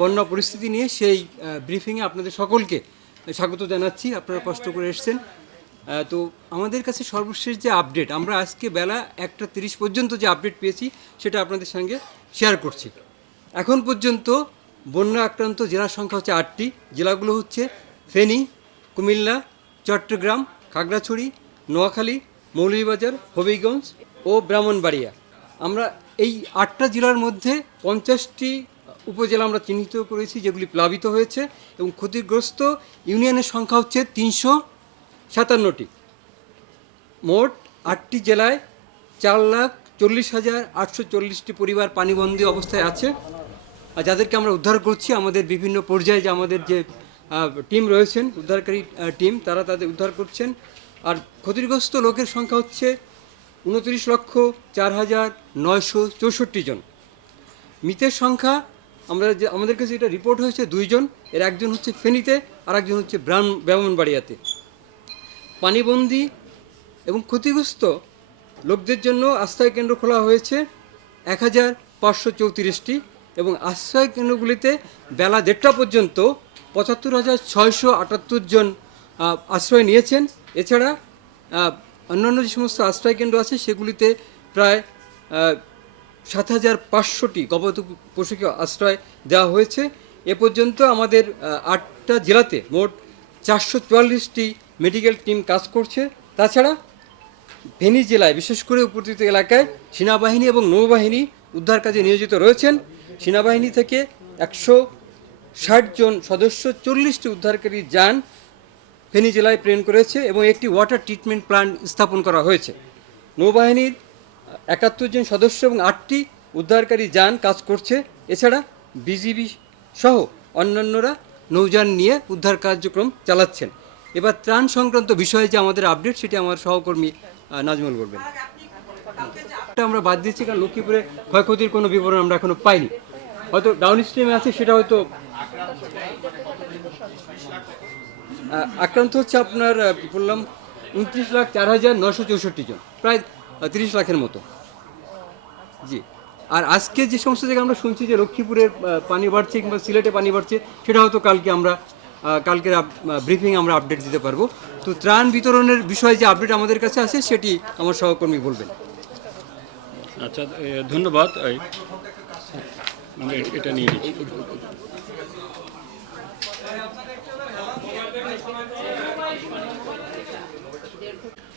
বন্যা পরিস্থিতি নিয়ে সেই ব্রিফিংয়ে আপনাদের সকলকে স্বাগত জানাচ্ছি। আপনারা কষ্ট করে এসছেন। তো আমাদের কাছে সর্বশেষ যে আপডেট আমরা আজকে বেলা একটা তিরিশ পর্যন্ত যে আপডেট পেয়েছি, সেটা আপনাদের সঙ্গে শেয়ার করছি। এখন পর্যন্ত বন্যা আক্রান্ত জেলার সংখ্যা হচ্ছে আটটি। জেলাগুলো হচ্ছে ফেনী, কুমিল্লা, চট্টগ্রাম, খাগড়াছড়ি, নোয়াখালী, মৌলভীবাজার, হবিগঞ্জ ও ব্রাহ্মণবাড়িয়া। আমরা এই আটটা জেলার মধ্যে পঞ্চাশটি উপজেলা আমরা চিহ্নিত করেছি, যেগুলি প্লাবিত হয়েছে এবং ক্ষতিগ্রস্ত। ইউনিয়নের সংখ্যা হচ্ছে তিনশো সাতান্নটি। মোট আটটি জেলায় চার লাখ চল্লিশ হাজার আটশো চল্লিশটি পরিবার পানিবন্দী অবস্থায় আছে। আর যাদেরকে আমরা উদ্ধার করছি, আমাদের বিভিন্ন পর্যায়ে যে আমাদের যে টিম রয়েছেন, উদ্ধারকারী টিম, তারা তাদের উদ্ধার করছেন। আর ক্ষতিগ্রস্ত লোকের সংখ্যা হচ্ছে উনত্রিশ লক্ষ চার হাজার নয়শো চৌষট্টি জন। মৃতের সংখ্যা আমরা যে আমাদের কাছে এটা রিপোর্ট হয়েছে দুইজন, এর একজন হচ্ছে ফেনীতে আর একজন হচ্ছে ব্রাহ্ম ব্রাহ্মণবাড়িয়াতে। পানিবন্দি এবং ক্ষতিগ্রস্ত লোকদের জন্য আশ্রয় কেন্দ্র খোলা হয়েছে এক হাজার পাঁচশো চৌত্রিশটি এবং আশ্রয় কেন্দ্রগুলিতে বেলা দেড়টা পর্যন্ত পঁচাত্তর হাজার ছয়শো আটাত্তর জন আশ্রয় নিয়েছেন। এছাড়া অন্যান্য যে সমস্ত আশ্রয় কেন্দ্র আছে সেগুলিতে প্রায় সাত হাজার পাঁচশোটি গবাদি পশুকে আশ্রয় দেওয়া হয়েছে। এ পর্যন্ত আমাদের আটটা জেলাতে মোট চারশো চুয়াল্লিশটি মেডিকেল টিম কাজ করছে। তাছাড়া ফেনী জেলায়, বিশেষ করে উপস্থিত এলাকায় সেনাবাহিনী এবং নৌবাহিনী উদ্ধার কাজে নিয়োজিত রয়েছেন। সেনাবাহিনী থেকে একশো ষাট জন সদস্য, চল্লিশটি উদ্ধারকারী যান ফেনী জেলায় প্রেরণ করেছে এবং একটি ওয়াটার ট্রিটমেন্ট প্ল্যান্ট স্থাপন করা হয়েছে। নৌবাহিনীর একাত্তর জন সদস্য এবং আটটি উদ্ধারকারী যান কাজ করছে। এছাড়া বিজিবি সহ অন্যান্যরা নৌযান নিয়ে উদ্ধার কার্যক্রম চালাচ্ছেন। এবার ত্রাণ সংক্রান্ত বিষয়ে যে আমাদের আপডেট সেটি আমার সহকর্মী নাজমুল করবেন আমরা বাদ দিচ্ছি কারণ লক্ষ্মীপুরে ক্ষয়ক্ষতির কোনো বিবরণ আমরা এখনও পাইনি। হয়তো ডাউন স্ট্রিমে আছে, সেটা হয়তো আক্রান্ত হচ্ছে আপনার বললাম, উনত্রিশ লাখ চার হাজার নশো চৌষট্টি জন, প্রায় তিরিশ লাখের মতো। জি। আর আজকে যে সমস্ত জায়গায় আমরা শুনছি যে লক্ষ্মীপুরের পানি বাড়ছে কিংবা সিলেটে পানি বাড়ছে সেটা হয়তো কালকে আমরা কালকের ব্রিফিং আমরা আপডেট দিতে পারব। তো ত্রাণ বিতরণের বিষয়ে যে আপডেট আমাদের কাছে আছে সেটি আমার সহকর্মী বলবেন। আচ্ছা ধন্যবাদ। এই, এটা নিয়ে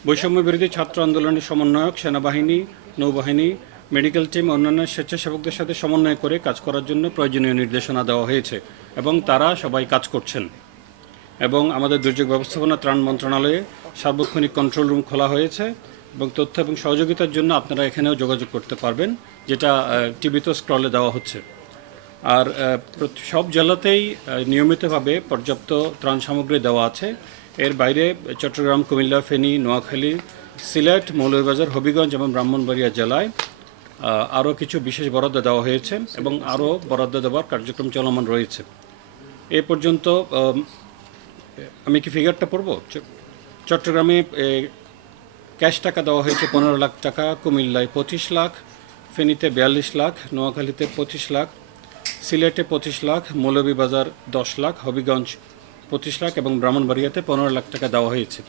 বৈষম্য বিরোধী ছাত্র আন্দোলনের সমন্বয়ক সেনাবাহিনী নৌবাহিনী মেডিকেল টিম অন্যান্য স্বেচ্ছাসেবকদের সাথে সমন্বয় করে কাজ করার জন্য প্রয়োজনীয় নির্দেশনা দেওয়া হয়েছে এবং তারা সবাই কাজ করছেন। এবং আমাদের দুর্যোগ ব্যবস্থাপনা ত্রাণ মন্ত্রণালয়ে সার্বক্ষণিক কন্ট্রোল রুম খোলা হয়েছে এবং তথ্য এবং সহযোগিতার জন্য আপনারা এখানেও যোগাযোগ করতে পারবেন, যেটা টিভিতে স্ক্রলে দেওয়া হচ্ছে। আর সব জেলাতেই নিয়মিতভাবে পর্যাপ্ত ত্রাণ সামগ্রী দেওয়া আছে। এর বাইরে চট্টগ্রাম, কুমিল্লা, ফেনী, নোয়াখালী, সিলেট, মৌলভীবাজার, হবিগঞ্জ এবং ব্রাহ্মণবাড়িয়া জেলায় আরও কিছু বিশেষ বরাদ্দ দেওয়া হয়েছে এবং আরও বরাদ্দ দেওয়ার কার্যক্রম চলমান রয়েছে। এ পর্যন্ত আমি কি ফিগারটা পড়ব? চট্টগ্রামে ক্যাশ টাকা দেওয়া হয়েছে পনেরো লাখ টাকা, কুমিল্লায় পঁচিশ লাখ, ফেনীতে বিয়াল্লিশ লাখ, নোয়াখালীতে পঁচিশ লাখ, সিলেটে পঁচিশ লাখ, মৌলভীবাজার দশ লাখ, হবিগঞ্জ পঁচিশ লাখ এবং ব্রাহ্মণবাড়িয়াতে পনেরো লাখ টাকা দেওয়া হয়েছে।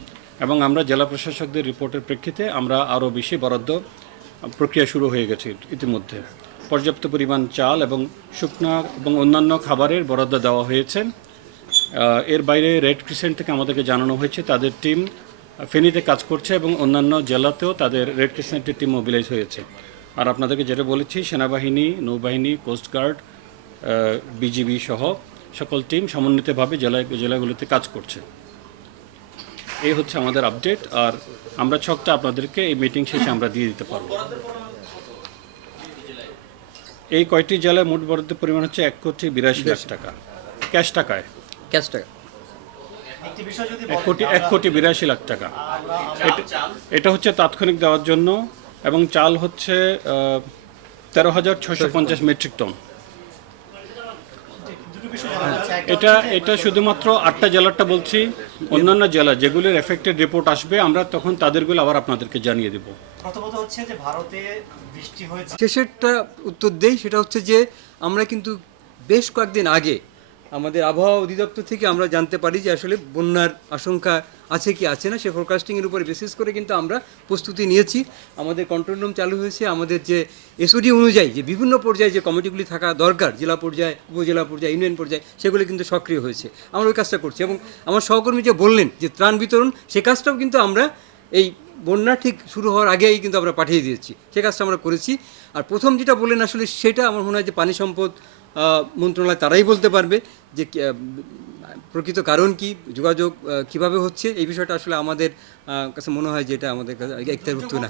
এবং আমরা জেলা প্রশাসকদের রিপোর্টের প্রেক্ষিতে আমরা আরও বেশি বরাদ্দ প্রক্রিয়া শুরু হয়ে গেছে ইতিমধ্যে। পর্যাপ্ত পরিমাণ চাল এবং শুকনা এবং অন্যান্য খাবারের বরাদ্দ দেওয়া হয়েছে। এর বাইরে রেড ক্রিসেন্ট থেকে আমাদেরকে জানানো হয়েছে, তাদের টিম ফেনীতে কাজ করছে এবং অন্যান্য জেলাতেও তাদের রেড ক্রিসেন্টের টিম মোবিলাইজ হয়েছে। আর আপনাদেরকে যেটা বলেছি, সেনাবাহিনী, নৌবাহিনী কোস্টগার্ড বিজিবি সহ সকল টিম সমন্বিতভাবে জেলা জেলাগুলিতে কাজ করছে। এই হচ্ছে আমাদের আপডেট আর আমরা ছকটা আপনাদেরকে এই মিটিং শেষে আমরা দিয়ে দিতে পারব। এই কয়টি জেলায় মোট বরাদ্দের পরিমাণ হচ্ছে এক কোটি বিরাশি লাখ টাকা। ক্যাশ টাকায়? ক্যাশ টাকা। এক কোটি এক কোটি বিরাশি লাখ টাকা। এটা এটা হচ্ছে তাৎক্ষণিক দেওয়ার জন্য এবং চাল হচ্ছে তেরো হাজার ছশো পঞ্চাশ মেট্রিক টন। এটা এটা শুধুমাত্র আটটা জেলারটা বলছি অন্যান্য জেলা যেগুলির এফেক্টেড রিপোর্ট আসবে আমরা তখন তাদেরগুলো আবার আপনাদেরকে জানিয়ে দেব। প্রথমত হচ্ছে যে ভারতে বৃষ্টি হয়েছে। শেষেরটা উত্তর দেই সেটা হচ্ছে যে আমরা কিন্তু বেশ কয়েকদিন আগে আমাদের আবহাওয়া অধিদপ্তর থেকে আমরা জানতে পারি যে আসলে বন্যার আশঙ্কা আছে কি, আছে না? সে ফোরকাস্টিংয়ের উপরে বেসিস করে কিন্তু আমরা প্রস্তুতি নিয়েছি। আমাদের কন্ট্রোল রুম চালু হয়েছে। আমাদের যে এসওডি অনুযায়ী যে বিভিন্ন পর্যায়ে যে কমিটিগুলি থাকা দরকার, জেলা পর্যায়ে, উপজেলা পর্যায়ে ইউনিয়ন পর্যায়ে, সেগুলি কিন্তু সক্রিয় হয়েছে। আমরা ওই কাজটা করছি এবং আমার সহকর্মী যে বললেন যে ত্রাণ বিতরণ, সে কাজটাও কিন্তু আমরা এই বন্যা ঠিক শুরু হওয়ার আগেই কিন্তু আমরা পাঠিয়ে দিয়েছি। সে কাজটা আমরা করেছি। আর প্রথম যেটা বললেন আসলে সেটা আমার মনে হয় যে পানি সম্পদ মন্ত্রণালয় তারাই বলতে পারবে যে প্রকৃত কারণ কি, যোগাযোগ কীভাবে হচ্ছে, এই বিষয়টা আসলে আমাদের কাছে মনে হয় যে এটা আমাদের কাছে উত্তর না।